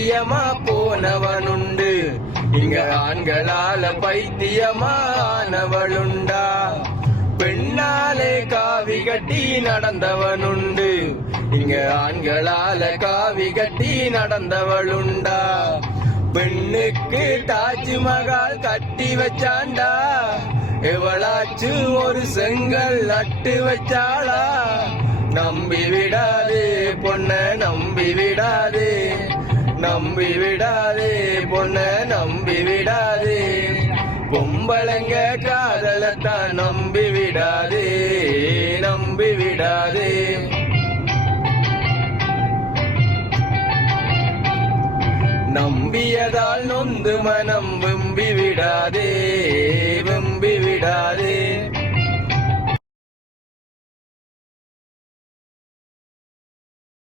வைத்தியமா போனவனுண்டு. இங்க ஆண்களால பைத்தியமானவளுண்டா. பெண்ணாலே காவி கட்டி நடந்தவனுண்டு. இங்க ஆண்களால காவி கட்டி நடந்தவளுண்டா. பெண்ணுக்கு தாஜ்மஹால் கட்டி வச்சாண்டா. எவளாச்சும் ஒரு செங்கல் நட்டு வச்சாளா? நம்பி விடாதே பொண்ண, நம்பி விடாதே, நம்பி விடாதே பொண்ண, நம்பி விடாதே. பொம்பளைங்க காதலத்தான் நம்பி விடாதே, நம்பி விடாதே. நம்பியதால் நொந்து மனம் வெம்பி விடாதே, வெம்பி விடாதே.